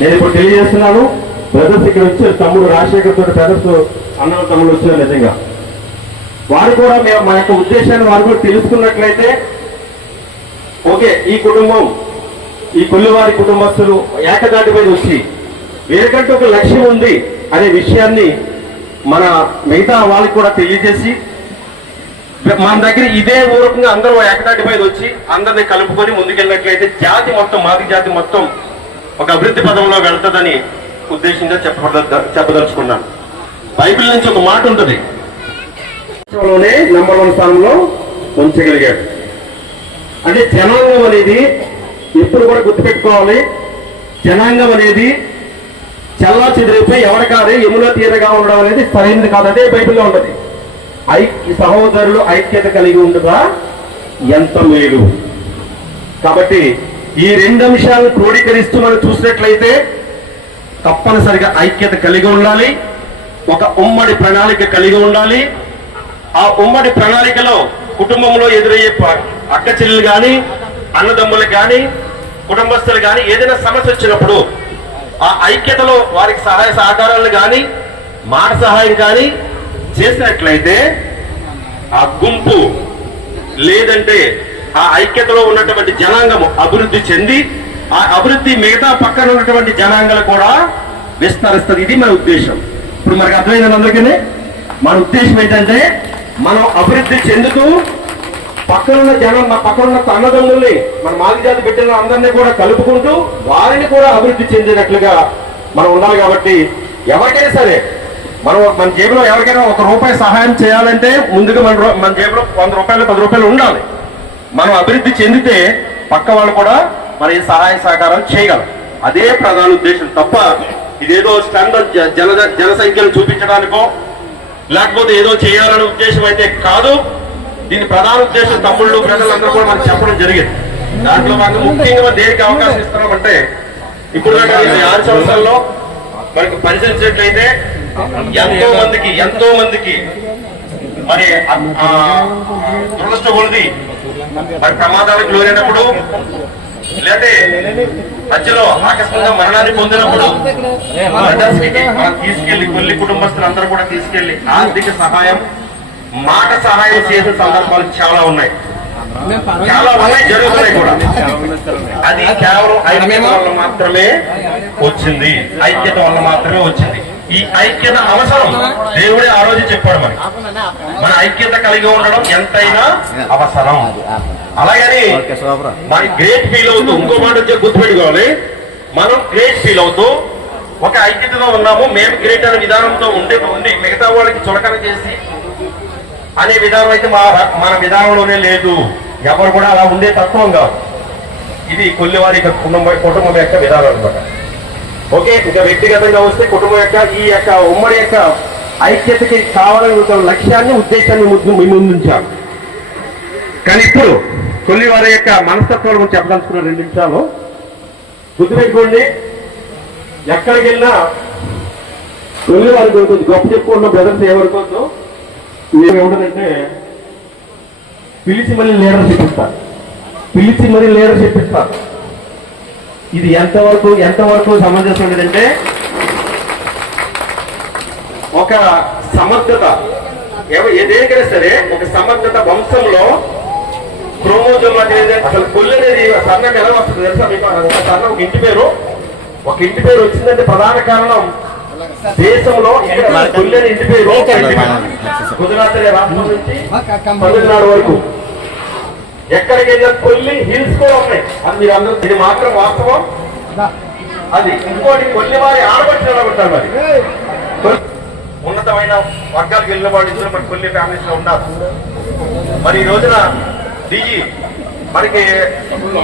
నేను ఇప్పుడు తెలియజేస్తున్నాను బ్రదర్స్ ఇక్కడ వచ్చారు తమ్ముడు రాజశేఖర్ తోటి బ్రదర్స్ అన్న తమ్ముడు వచ్చారు నిజంగా. వారు కూడా మేము మా యొక్క ఉద్దేశాన్ని వారు కూడా తెలుసుకున్నట్లయితే ఓకే ఈ కుటుంబం ఈ కొల్లివారి కుటుంబస్తులు ఏకదాటి మీద వచ్చి వీరికంటే ఒక లక్ష్యం ఉంది అనే విషయాన్ని మన మిగతా వాళ్ళకి కూడా తెలియజేసి మన దగ్గర ఇదే ఊరకంగా అందరూ ఏకదాటి మీద వచ్చి అందరిని కలుపుకొని ముందుకెళ్ళినట్లయితే జాతి మొత్తం మాది జాతి మొత్తం ఒక అభివృద్ధి పదంలో వెళుతుందని ఉద్దేశంగా చెప్పద చెప్పదలుచుకున్నాను. బైబిల్ నుంచి ఒక మాట ఉంటుంది. నెంబర్ వన్ స్థానంలో ఉంచగలిగాడు. అంటే జనాంగం అనేది ఎప్పుడు కూడా గుర్తుపెట్టుకోవాలి. జనాంగం అనేది చల్లా చెదిరిపోయి ఎవరికారే యమున తీరగా ఉండడం అనేది సరైనది కాదు. అదే బైబిల్లో ఉంటుంది. ఐక్య సహోదరులు ఐక్యత కలిగి ఉండగా ఎంత మేలు. కాబట్టి ఈ రెండు అంశాలను క్రోడీకరిస్తూ మనం చూసినట్లయితే తప్పనిసరిగా ఐక్యత కలిగి ఉండాలి ఒక ఉమ్మడి ప్రణాళిక కలిగి ఉండాలి. ఆ ఉమ్మడి ప్రణాళికలో కుటుంబంలో ఎదురయ్యే అక్క చెల్లెలు కానీ అన్నదమ్ములు కానీ కుటుంబస్తులు కానీ ఏదైనా సమస్య వచ్చినప్పుడు ఆ ఐక్యతలో వారికి సహాయ సహకారాలు కానీ మాట సహాయం కానీ చేసినట్లయితే ఆ గుంపు లేదంటే ఆ ఐక్యతలో ఉన్నటువంటి జనాంగము అభివృద్ధి చెంది ఆ అభివృద్ధి మిగతా పక్కన ఉన్నటువంటి జనాంగాలు కూడా విస్తరిస్తుంది. ఇది మన ఉద్దేశం. ఇప్పుడు మనకు అర్థమైంది అందరికీ? మన ఉద్దేశం ఏంటంటే మనం అభివృద్ధి చెందుతూ పక్కనున్న జనం మన పక్కనున్న తన్నదమ్ముల్ని మన మాది జాతి బిడ్డలు అందరినీ కూడా కలుపుకుంటూ వారిని కూడా అభివృద్ధి చెందినట్లుగా మనం ఉండాలి కాబట్టి ఎవరికైనా సరే మనం మన జేబులో ఎవరికైనా ఒక రూపాయి సహాయం చేయాలంటే ముందుగా మన మన జేబులో వంద రూపాయలు పది రూపాయలు ఉండాలి. మనం అభివృద్ధి చెందితే పక్క వాళ్ళు కూడా మన ఈ సహాయ సహకారాలు చేయగలం. అదే ప్రధాన ఉద్దేశం తప్ప ఇదేదో స్టాండర్డ్ జన జనసంఖ్యను చూపించడానికో లేకపోతే ఏదో చేయాలనే ఉద్దేశం అయితే కాదు. దీని ప్రధాన ఉద్దేశం తమ్ముళ్ళు ప్రజలందరూ కూడా మనం చెప్పడం జరిగింది. దాంట్లో మాకు ముఖ్యంగా దేనికి అవకాశం ఇస్తున్నామంటే ఇప్పుడు దాకా ఆరు సంవత్సరాల్లో మనకి పరిశీలించినట్లయితే ఎంతో మందికి ఎంతో మందికి మరి ఆ, దురదృష్టకొలది మరి ప్రమాదాలకు లోనైనప్పుడు లేకపోతే మధ్యలో ఆకస్మికంగా మరణాన్ని పొందినప్పుడు మనం తీసుకెళ్ళి కొల్లి కుటుంబస్తులందరూ కూడా తీసుకెళ్ళి ఆర్థిక సహాయం మాట సహాయం చేసిన సందర్భాలు చాలా ఉన్నాయి. చాలా ఉన్నాయి జరుగుతున్నాయి కూడా. అది కేవలం ఐక్యత వల్ల మాత్రమే వచ్చింది. ఐక్యత వల్ల మాత్రమే వచ్చింది. ఈ ఐక్యత అవసరం. దేవుడే ఆ రోజు చెప్పాడు మరి. మన ఐక్యత కలిగి ఉండడం ఎంతైనా అవసరం. అలాగని మరి గ్రేట్ ఫీల్ అవుతూ ఇంకో మాట వచ్చి గుర్తుపెట్టుకోవాలి. మనం గ్రేట్ ఫీల్ అవుతూ ఒక ఐక్యతలో ఉన్నాము మేము గ్రేట్ అనే విధానంతో ఉండి ఉండి మిగతా వాళ్ళకి చులకన చేసి అనే విధానం అయితే మా మన విధానంలోనే లేదు. ఎవరు కూడా అలా ఉండే తత్వం కాదు. ఇది కొల్లివారి కుటుంబ కుటుంబం యొక్క విధానం అనమాట ఓకే ఇంకా వ్యక్తిగతంగా వస్తే కుటుంబం యొక్క ఈ యొక్క ఉమ్మడి యొక్క ఐక్యతకి కావాలని లక్ష్యాన్ని ఉద్దేశాన్ని ముందు కానీ ఇప్పుడు కొల్లివారి యొక్క మనస్తత్వాల గురించి చెప్పదలుచుకున్న రెండు నిమిషాలు. గుర్తుపెట్టుకోండి ఎక్కడికి వెళ్ళినా కొల్లివారి గురించి గొప్ప చెప్పుకున్న బ్రదర్స్ ఏమనుకోవద్దు ఏముండదంటే పిలిచి మళ్ళీ లీడర్షిప్ ఇస్తారు. పిలిచి మళ్ళీ లీడర్షిప్ ఇస్తారు. ఇది ఎంతవరకు ఎంతవరకు సమంజసం లేదంటే ఒక సమర్థత. ఎవ- ఏ దేనికైనా సరే ఒక సమర్థత వంశంలో క్రోమోజోమ్ అనేది అసలు కొల్లు అనేది సన్నం ఎలా వస్తుంది తెలుసా మీకు? ఒక సన్నం ఒక ఇంటి పేరు. ఒక ఇంటి పేరు వచ్చిందంటే ప్రధాన కారణం దేశంలో అనే ఇంటి పేరు. గుజరాత్ రాష్ట్రం నుంచి తమిళనాడు వరకు. ఎక్కడికి వెళ్ళినా కొల్లి హిల్స్ కూడా ఉన్నాయి. అది మీరు అందరూ ఇది మాత్రం వాస్తవం? అది ఇంకోటి కొల్లి వారి ఆడబట్టి నిలబడతారు మరి? ఉన్నతమైన వర్గాలకు వెళ్ళిన వాళ్ళు ఇద్దరు మరి కొల్లి ఫ్యామిలీస్లో ఉన్నారు. మరి ఈ రోజున దిగి మనకి